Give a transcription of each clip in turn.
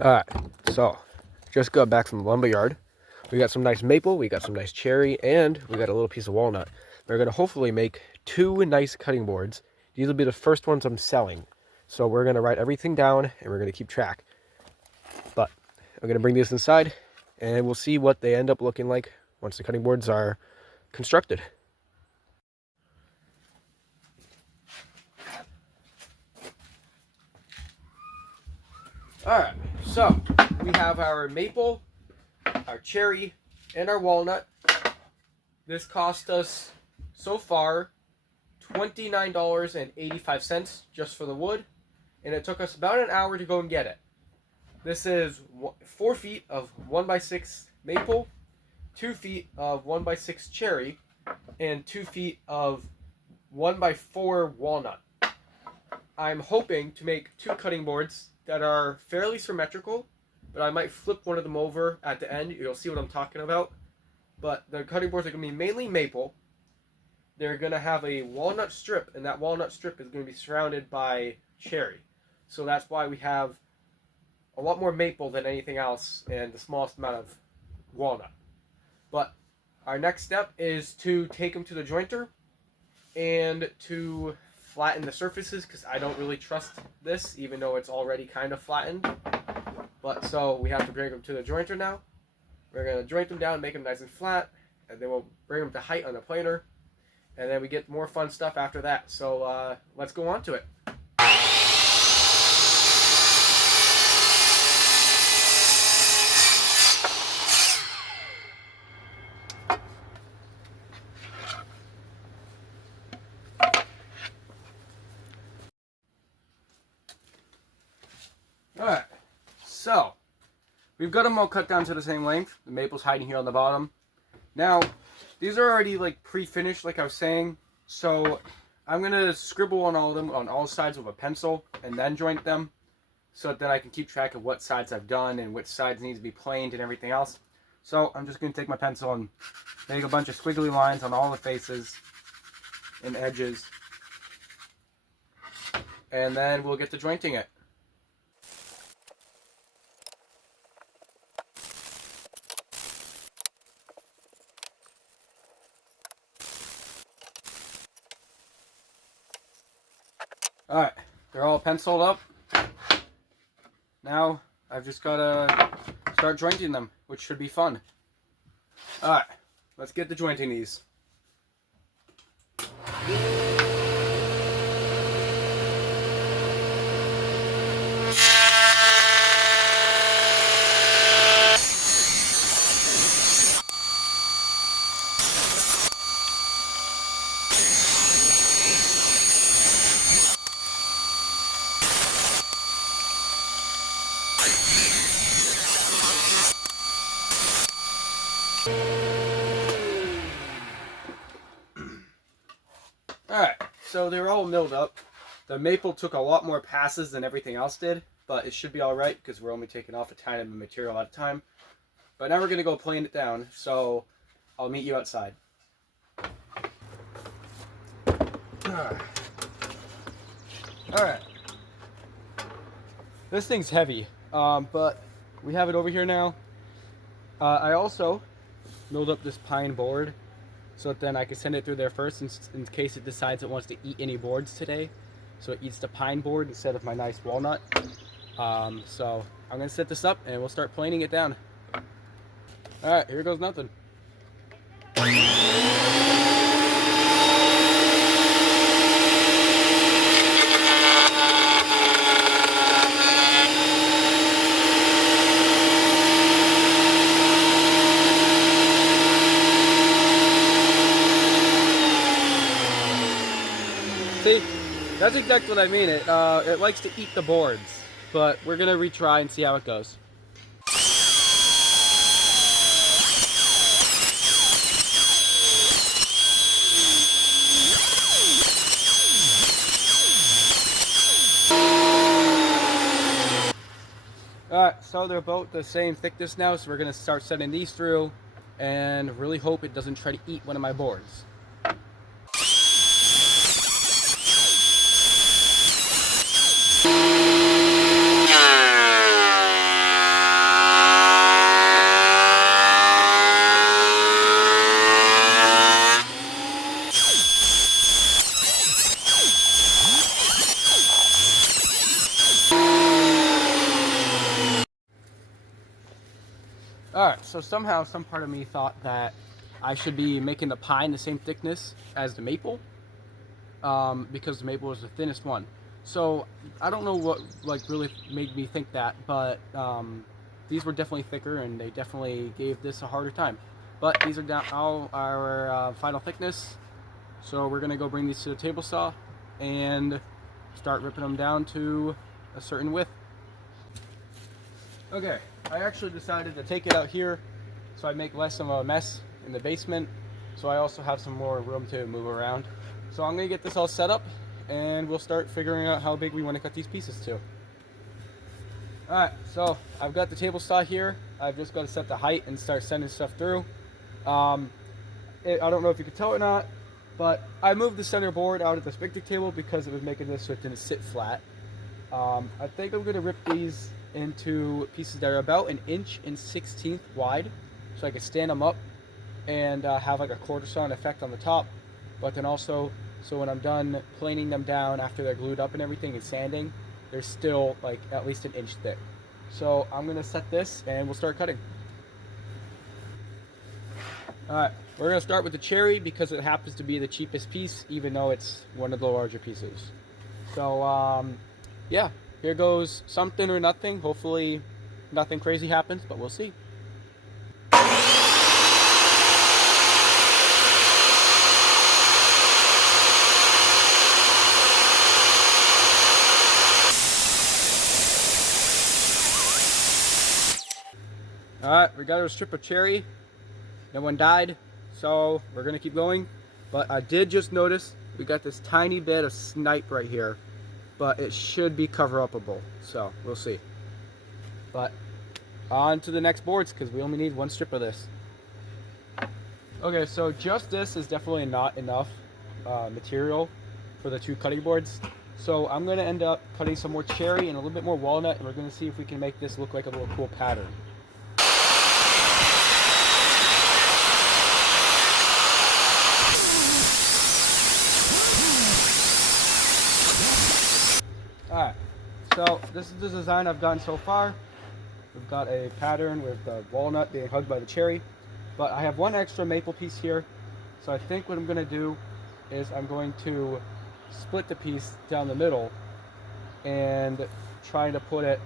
Alright, so just got back from the lumberyard. We got some nice maple, we got some nice cherry, and we got a little piece of walnut. We're going to hopefully make 2 nice cutting boards. These will be the first ones I'm selling. So we're going to write everything down and we're going to keep track. But I'm going to bring these inside and we'll see what they end up looking like once the cutting boards are constructed. Alright, so we have our maple, our cherry, and our walnut. This cost us so far $29.85 just for the wood, and it took us about an hour to go and get it. This is 4 feet of 1x6 maple, 2 feet of 1x6 cherry, and 2 feet of 1x4 walnut. I'm hoping to make 2 cutting boards that are fairly symmetrical, but I might flip one of them over at the end. You'll see what I'm talking about. But the cutting boards are going to be mainly maple. They're going to have a walnut strip, and that walnut strip is going to be surrounded by cherry. So that's why we have a lot more maple than anything else and the smallest amount of walnut. But our next step is to take them to the jointer and to flatten the surfaces, because I don't really trust this, even though it's already kind of flattened. But so we have to bring them to the jointer now. We're going to joint them down, make them nice and flat, and then we'll bring them to height on the planer, and then we get more fun stuff after that. So let's go on to it. Alright, so we've got them all cut down to the same length. The maple's hiding here on the bottom. Now, these are already like pre-finished, like I was saying, so I'm going to scribble on all of them on all sides with a pencil and then joint them, so that then I can keep track of what sides I've done and which sides need to be planed and everything else. So I'm just going to take my pencil and make a bunch of squiggly lines on all the faces and edges, and then we'll get to jointing it. Alright, they're all penciled up. Now I've just got to start jointing them, which should be fun. Alright, let's get to jointing these. Alright, so they're all milled up. The maple took a lot more passes than everything else did, but it should be alright because we're only taking off a tiny bit of material at a time. But now we're going to go plane it down, so I'll meet you outside. Alright. This thing's heavy, but we have it over here now. I also milled up this pine board so that then I can send it through there first in case it decides it wants to eat any boards today. So it eats the pine board instead of my nice walnut. So I'm going to set this up and we'll start planing it down. Alright, here goes nothing. See, that's exactly what I mean. It likes to eat the boards, but we're gonna retry and see how it goes. Alright, so they're about the same thickness now, so we're gonna start sending these through and really hope it doesn't try to eat one of my boards. Alright, so somehow some part of me thought that I should be making the pine the same thickness as the maple, because the maple is the thinnest one. So I don't know what really made me think that, but these were definitely thicker and they definitely gave this a harder time. But these are down all our final thickness. So we're gonna go bring these to the table saw and start ripping them down to a certain width. Okay, I actually decided to take it out here so I make less of a mess in the basement, so I also have some more room to move around. So I'm gonna get this all set up and we'll start figuring out how big we want to cut these pieces to. Alright, so I've got the table saw here. I've just got to set the height and start sending stuff through. I don't know if you can tell or not, but I moved the center board out of this picnic table because it was making this so it didn't sit flat. I think I'm going to rip these into pieces that are about 1.16 wide, so I can stand them up and have like a quarter sawn effect on the top, but then also so when I'm done planing them down after they're glued up and everything and sanding, they're still like at least 1 inch thick. So I'm going to set this and we'll start cutting. Alright, we're going to start with the cherry because it happens to be the cheapest piece, even though it's one of the larger pieces. So, yeah, here goes something or nothing. Hopefully nothing crazy happens, but we'll see. Alright, we got our strip of cherry. No one died, so we're gonna keep going. But I did just notice we got this tiny bit of snipe right here, but it should be cover-upable, so we'll see. But on to the next boards because we only need one strip of this. Okay, so just this is definitely not enough material for the 2 cutting boards. So I'm gonna end up cutting some more cherry and a little bit more walnut, and we're gonna see if we can make this look like a little cool pattern. Alright, so this is the design I've gotten so far. We've got a pattern with the walnut being hugged by the cherry, but I have one extra maple piece here. So I think what I'm going to do is I'm going to split the piece down the middle and try to put it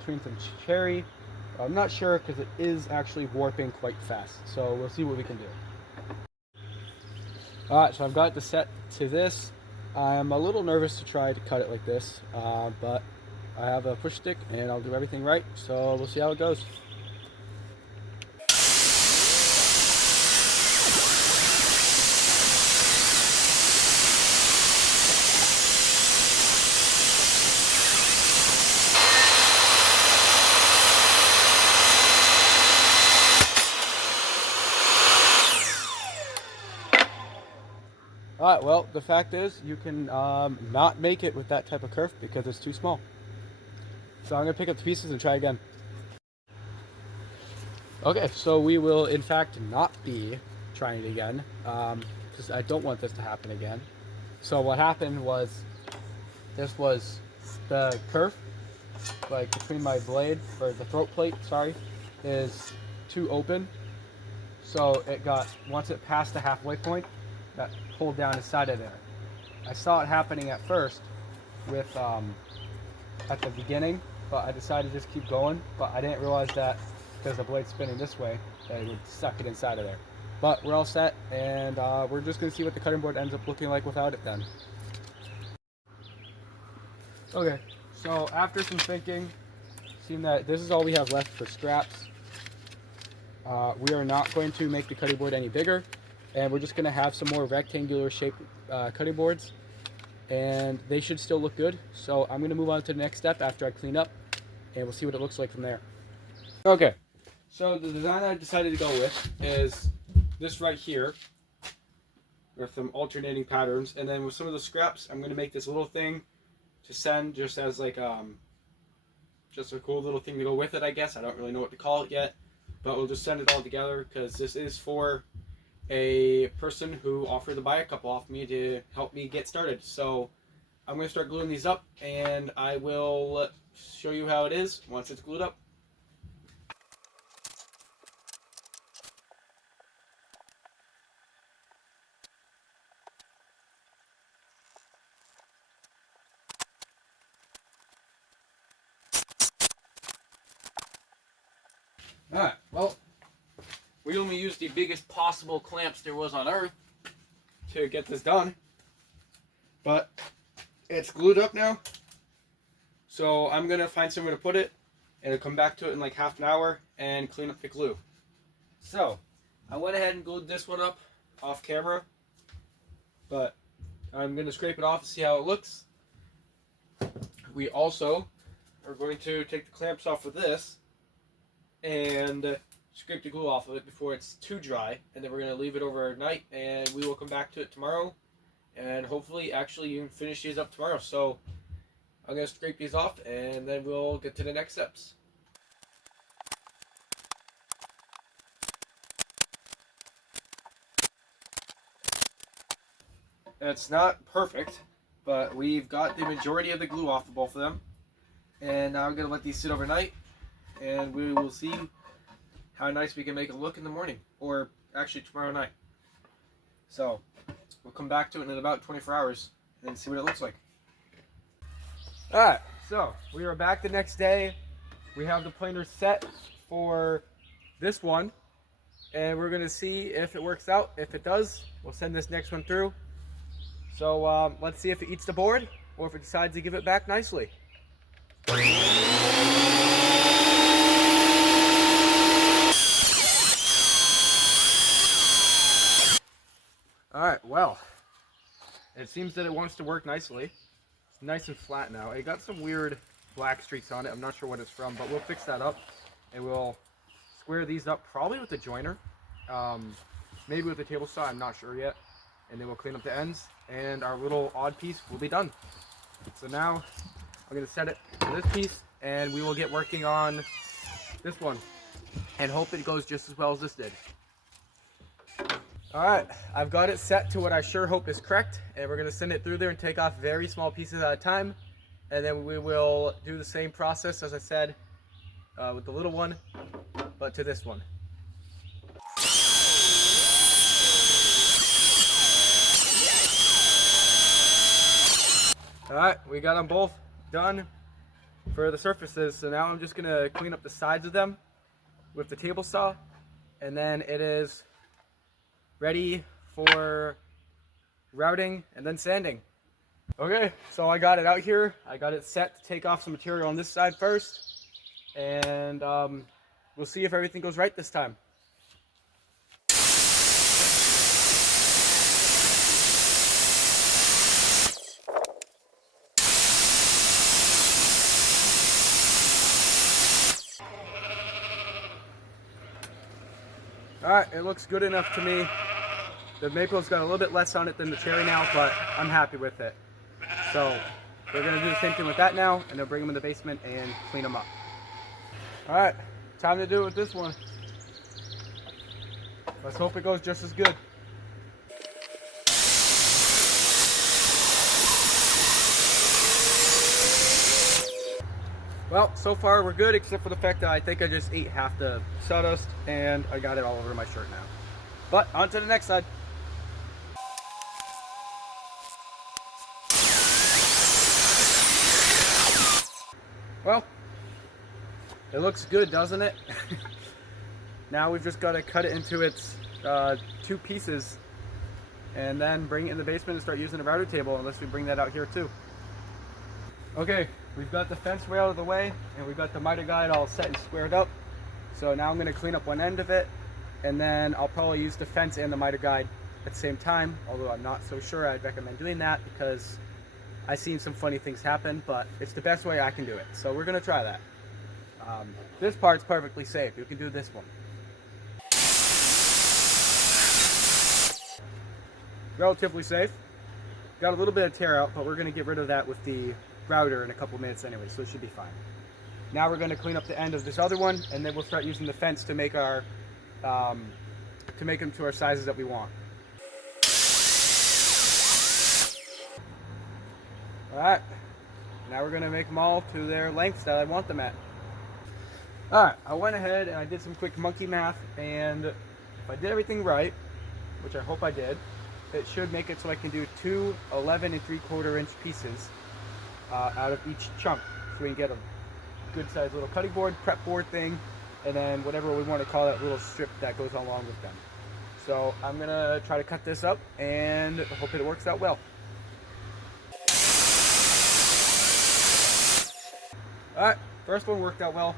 between some cherry. I'm not sure because it is actually warping quite fast, so we'll see what we can do. Alright, so I've got it set to this. I'm a little nervous to try to cut it like this, but I have a push stick and I'll do everything right, so we'll see how it goes. Alright, well, the fact is, you can not make it with that type of kerf because it's too small. So I'm going to pick up the pieces and try again. Okay, so we will in fact not be trying it again, because I don't want this to happen again. So what happened was, this was the kerf, like between my blade, or the throat plate, sorry, is too open. So it got, once it passed the halfway point, that pulled down inside of there. I saw it happening at first with at the beginning, but I decided to just keep going, but I didn't realize that because the blade's spinning this way that it would suck it inside of there. But we're all set, and we're just going to see what the cutting board ends up looking like without it then. Okay, so after some thinking, seeing that this is all we have left for scraps, we are not going to make the cutting board any bigger, and we're just going to have some more rectangular shaped cutting boards, and they should still look good. So I'm going to move on to the next step after I clean up, and we'll see what it looks like from there. Okay, so the design I decided to go with is this right here with some alternating patterns, and then with some of the scraps I'm going to make this little thing to send just as like just a cool little thing to go with it, I guess. I don't really know what to call it yet, but we'll just send it all together because this is for a person who offered to buy a couple off me to help me get started. So I'm going to start gluing these up, and I will show you how it is once it's glued up. Alright, well, we only used the biggest possible clamps there was on Earth to get this done. But it's glued up now. So I'm going to find somewhere to put it, and I'll come back to it in like half an hour and clean up the glue. So, I went ahead and glued this one up off camera, but I'm going to scrape it off and see how it looks. We also are going to take the clamps off of this and scrape the glue off of it before it's too dry, and then we're going to leave it overnight, and we will come back to it tomorrow and hopefully actually even finish these up tomorrow. So I'm going to scrape these off and then we'll get to the next steps. It's not perfect, but we've got the majority of the glue off of both of them, and now I'm going to let these sit overnight, and we will see how nice we can make it look in the morning, or actually tomorrow night. So we'll come back to it in about 24 hours and see what it looks like. Alright, so we are back the next day. We have the planer set for this one, and we're going to see if it works out. If it does, we'll send this next one through. So let's see if it eats the board or if it decides to give it back nicely. Alright, well, it seems that it wants to work nicely. It's nice and flat now. It got some weird black streaks on it. I'm not sure what it's from, but we'll fix that up. And we'll square these up probably with a joiner. Maybe with a table saw, I'm not sure yet. And then we'll clean up the ends, and our little odd piece will be done. So now I'm going to set it to this piece, and we will get working on this one and hope it goes just as well as this did. Alright, I've got it set to what I sure hope is correct, and we're going to send it through there and take off very small pieces at a time, and then we will do the same process as I said with the little one, but to this one. Alright, we got them both done for the surfaces, so now I'm just going to clean up the sides of them with the table saw, and then it is ready for routing and then sanding. Okay, so I got it out here. I got it set to take off some material on this side first, and we'll see if everything goes right this time. Alright, it looks good enough to me. The maple's got a little bit less on it than the cherry now, but I'm happy with it. So we're going to do the same thing with that now, and then bring them in the basement and clean them up. Alright, time to do it with this one. Let's hope it goes just as good. Well, so far we're good, except for the fact that I think I just ate half the sawdust, and I got it all over my shirt now. But on to the next side. Well, it looks good, doesn't it? Now we've just got to cut it into its two pieces, and then bring it in the basement and start using a router table, unless we bring that out here too. Okay, we've got the fence way out of the way, and we've got the miter guide all set and squared up. So now I'm going to clean up one end of it, and then I'll probably use the fence and the miter guide at the same time, although I'm not so sure I'd recommend doing that because I've seen some funny things happen, but it's the best way I can do it. So we're going to try that. This part's perfectly safe. You can do this one. Relatively safe. Got a little bit of tear out, but we're going to get rid of that with the router in a couple minutes anyway, so it should be fine. Now we're going to clean up the end of this other one, and then we'll start using the fence to make our to make them to our sizes that we want. Alright, now we're going to make them all to their lengths that I want them at. Alright, I went ahead and I did some quick monkey math, and if I did everything right, which I hope I did, it should make it so I can do two 11 3/4 inch pieces out of each chunk, so we can get a good sized little cutting board, prep board thing, and then whatever we want to call that little strip that goes along with them. So I'm going to try to cut this up and hope it works out well. Alright, first one worked out well.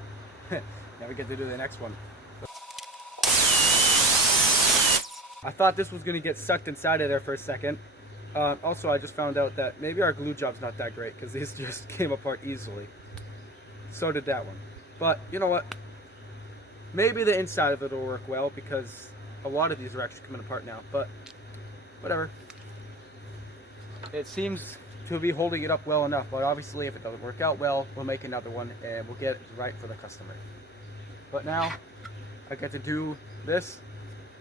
Now we get to do the next one. I thought this was going to get sucked inside of there for a second. Also, I just found out that maybe our glue job's not that great because these just came apart easily. So did that one. But you know what? Maybe the inside of it will work well because a lot of these are actually coming apart now. But whatever. It seems to be holding it up well enough. But obviously, if it doesn't work out well, we'll make another one and we'll get it right for the customer. But now, I get to do this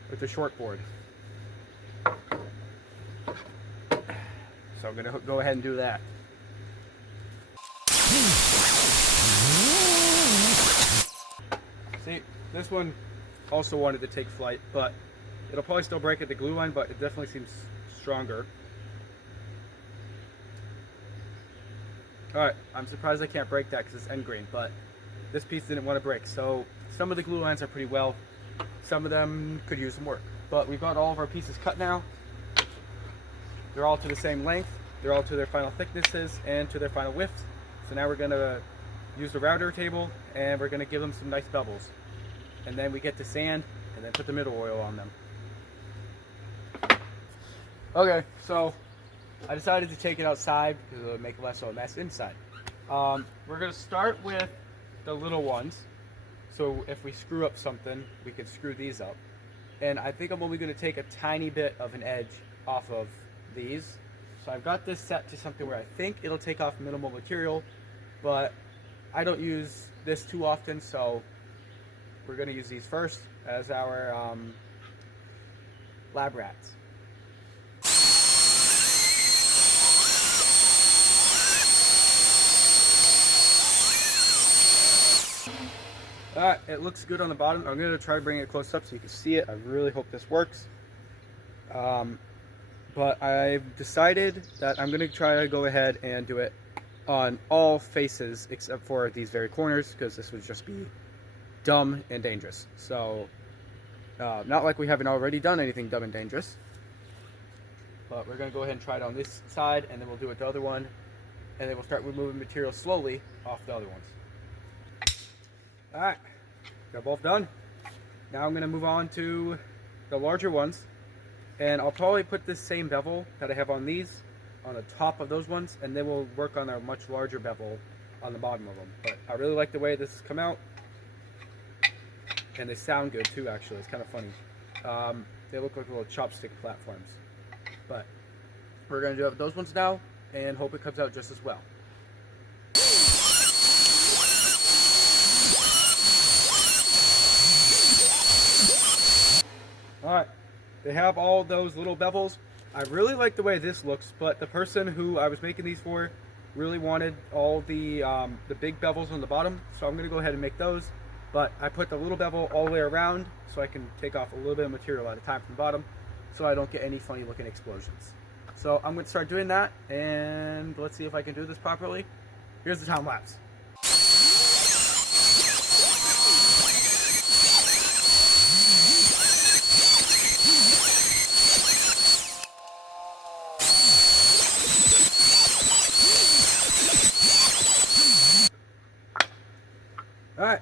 with the short board. So I'm going to go ahead and do that. See, this one also wanted to take flight, but it'll probably still break at the glue line, but it definitely seems stronger. Alright, I'm surprised I can't break that because it's end grain, but this piece didn't want to break. So some of the glue lines are pretty well. Some of them could use some work. But we've got all of our pieces cut now. They're all to the same length. They're all to their final thicknesses and to their final widths. So now we're going to use the router table and we're going to give them some nice bevels. And then we get to sand and then put the middle oil on them. Okay, so I decided to take it outside because it would make less of a mess inside. We're going to start with the little ones. So if we screw up something, we could screw these up. And I think I'm only going to take a tiny bit of an edge off of these. So I've got this set to something where I think it'll take off minimal material, but I don't use this too often, so we're going to use these first as our lab rats. Alright, it looks good on the bottom. I'm going to try to bring it close up so you can see it. I really hope this works. But I've decided that I'm going to try to go ahead and do it on all faces except for these very corners because this would just be dumb and dangerous. So, not like we haven't already done anything dumb and dangerous. But we're going to go ahead and try it on this side and then we'll do it the other one. And then we'll start removing material slowly off the other ones. Alright, got both done. Now I'm going to move on to the larger ones. And I'll probably put this same bevel that I have on these on the top of those ones. And then we'll work on a much larger bevel on the bottom of them. But I really like the way this has come out. And they sound good too, actually. It's kind of funny. They look like little chopstick platforms. But we're going to do it with those ones now and hope it comes out just as well. Alright, they have all those little bevels. I really like the way this looks, but the person who I was making these for really wanted all the big bevels on the bottom, so I'm going to go ahead and make those. But I put the little bevel all the way around so I can take off a little bit of material at a time from the bottom so I don't get any funny looking explosions. So I'm going to start doing that, and let's see if I can do this properly. Here's the time lapse. Alright,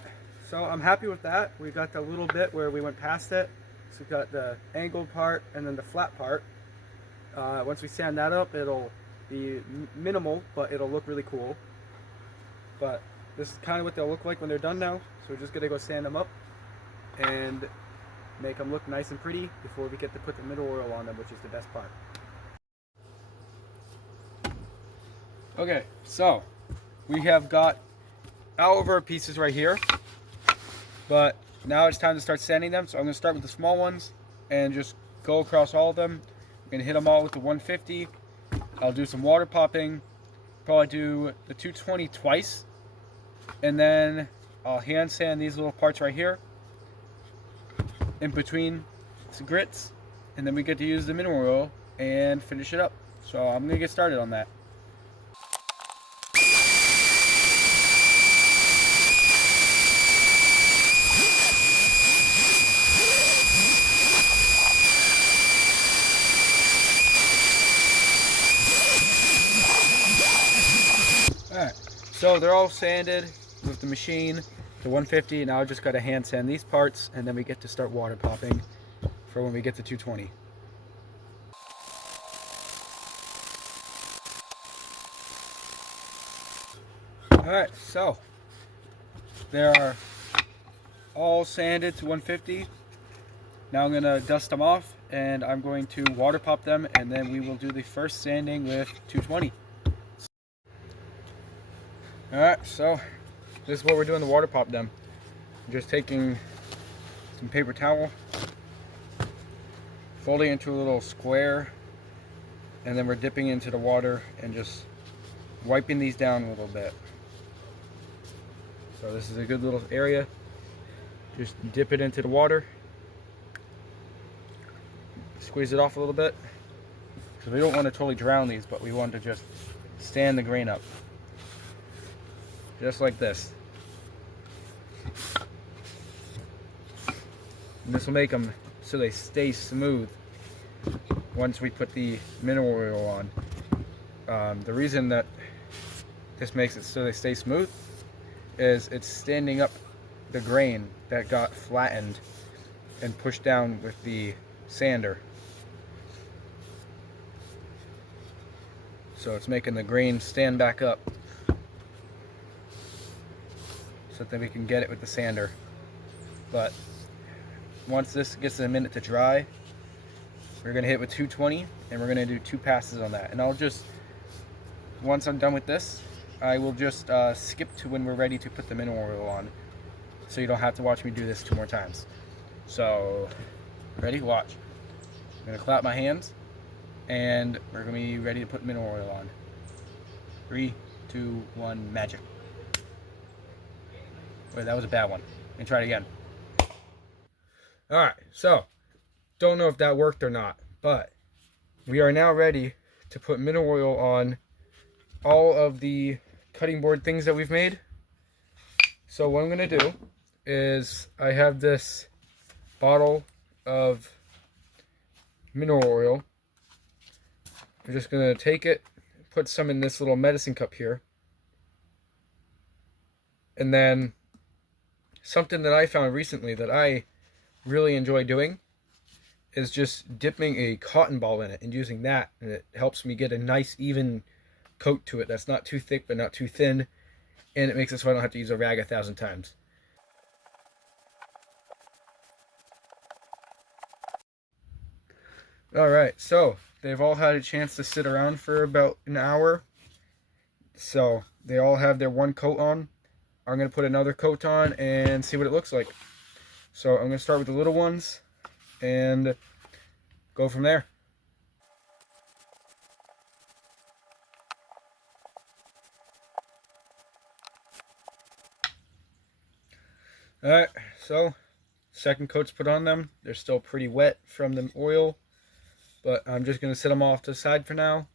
so I'm happy with that. We got the little bit where we went past it. So we've got the angled part and then the flat part. Once we sand that up, it'll be minimal, but it'll look really cool. But this is kind of what they'll look like when they're done now. So we're just going to go sand them up and make them look nice and pretty before we get to put the middle oil on them, which is the best part. Okay, so we have got all of our pieces right here, but now it's time to start sanding them. So I'm going to start with the small ones and just go across all of them. I'm going to hit them all with the 150. I'll do some water popping, probably do the 220 twice, and then I'll hand sand these little parts right here in between some grits, and then we get to use the mineral oil and finish it up. So I'm going to get started on that. So they're all sanded with the machine to 150. Now I just got to hand sand these parts, and then we get to start water popping for when we get to 220. Alright, so they are all sanded to 150. Now I'm going to dust them off, and I'm going to water pop them, and then we will do the first sanding with 220. Alright, so this is what we're doing to water pop them. I'm just taking some paper towel, folding it into a little square, and then we're dipping into the water and just wiping these down a little bit. So this is a good little area. Just dip it into the water, squeeze it off a little bit, because we don't want to totally drown these, but we want to just stand the grain up. Just like this. And this will make them so they stay smooth once we put the mineral oil on. The reason that this makes it so they stay smooth is it's standing up the grain that got flattened and pushed down with the sander. So it's making the grain stand back up so that we can get it with the sander. But once this gets a minute to dry, we're going to hit it with 220, and we're going to do 2 passes on that. And I'll just, once I'm done with this, I will just skip to when we're ready to put the mineral oil on, so you don't have to watch me do this 2 more times. So, ready? Watch. I'm going to clap my hands, and we're going to be ready to put mineral oil on. 3, 2, 1, magic. Wait, that was a bad one. Let me try it again. Alright, so, don't know if that worked or not, but we are now ready to put mineral oil on all of the cutting board things that we've made. So what I'm going to do is I have this bottle of mineral oil. I'm just going to take it, put some in this little medicine cup here, and then something that I found recently that I really enjoy doing is just dipping a cotton ball in it and using that, and it helps me get a nice even coat to it that's not too thick but not too thin, and it makes it so I don't have to use a rag 1,000 times. Alright, so they've all had a chance to sit around for about an hour, so they all have their 1 coat on. I'm going to put another coat on and see what it looks like. So I'm going to start with the little ones and go from there. Alright, so second coat's put on them. They're still pretty wet from the oil, but I'm just going to set them off to the side for now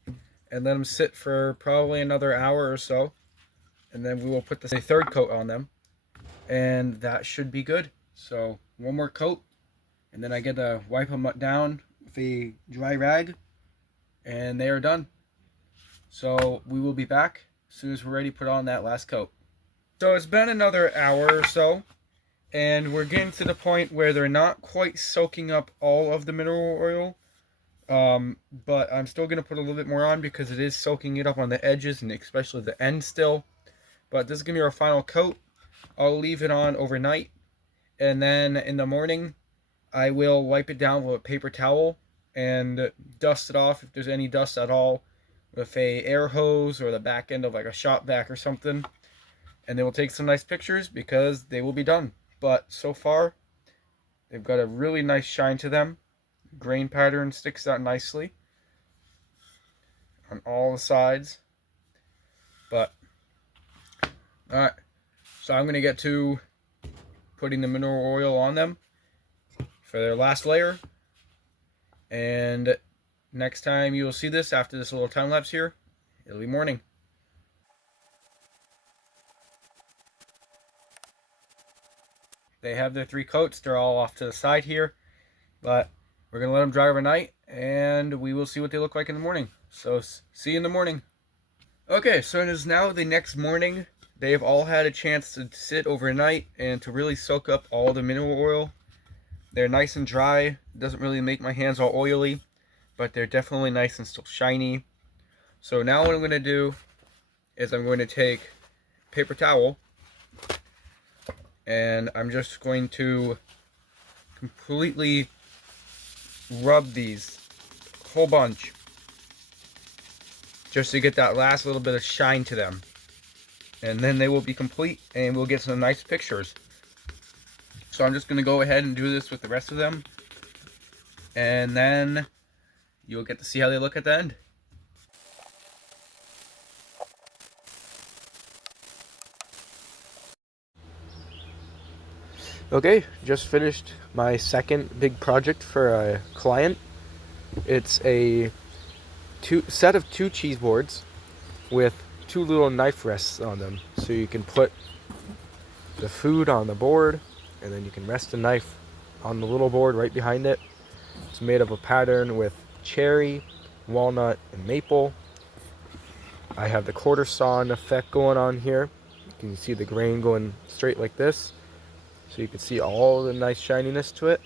and let them sit for probably another hour or so, and then we will put the 3rd coat on them, and that should be good. So 1 more coat, and then I get to wipe them down with a dry rag, and they are done. So we will be back as soon as we're ready to put on that last coat. So it's been another hour or so, and we're getting to the point where they're not quite soaking up all of the mineral oil, but I'm still going to put a little bit more on because it is soaking it up on the edges and especially the end still. But this is going to be our final coat. I'll leave it on overnight, and then in the morning I will wipe it down with a paper towel and dust it off if there's any dust at all with a air hose or the back end of like a shop vac or something, and then we'll take some nice pictures because they will be done. But so far they've got a really nice shine to them. Grain pattern sticks out nicely on all the sides. But alright, so I'm going to get to putting the mineral oil on them for their last layer, and next time you will see this after this little time lapse here, it'll be morning. They have their 3 coats. They're all off to the side here, but we're going to let them dry overnight, and we will see what they look like in the morning. So see you in the morning. Okay, so it is now the next morning. they've all had a chance to sit overnight and to really soak up all the mineral oil. They're nice and dry. It doesn't really make my hands all oily, but they're definitely nice and still shiny. So now what I'm going to do is I'm going to take a paper towel and I'm just going to completely rub these a whole bunch just to get that last little bit of shine to them. And then they will be complete and we'll get some nice pictures. So I'm just going to go ahead and do this with the rest of them. And then you'll get to see how they look at the end. Okay, just finished my second big project for a client. It's a set of two cheese boards with two little knife rests on them. So you can put the food on the board and then you can rest the knife on the little board right behind it. It's made of a pattern with cherry, walnut, and maple. I have the quarter sawn effect going on here. You can see the grain going straight like this. So you can see all the nice shininess to it.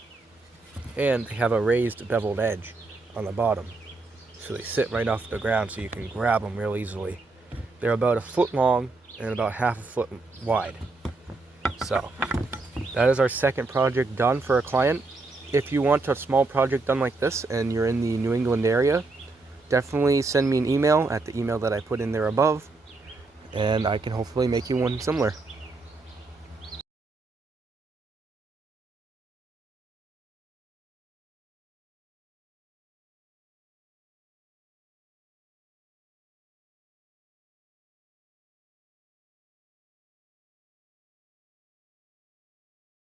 And they have a raised beveled edge on the bottom. So they sit right off the ground so you can grab them real easily. They're about 1 foot long and about 1/2 foot wide. So that is our second project done for a client. If you want a small project done like this and you're in the New England area, definitely send me an email at the email that I put in there above, and I can hopefully make you one similar.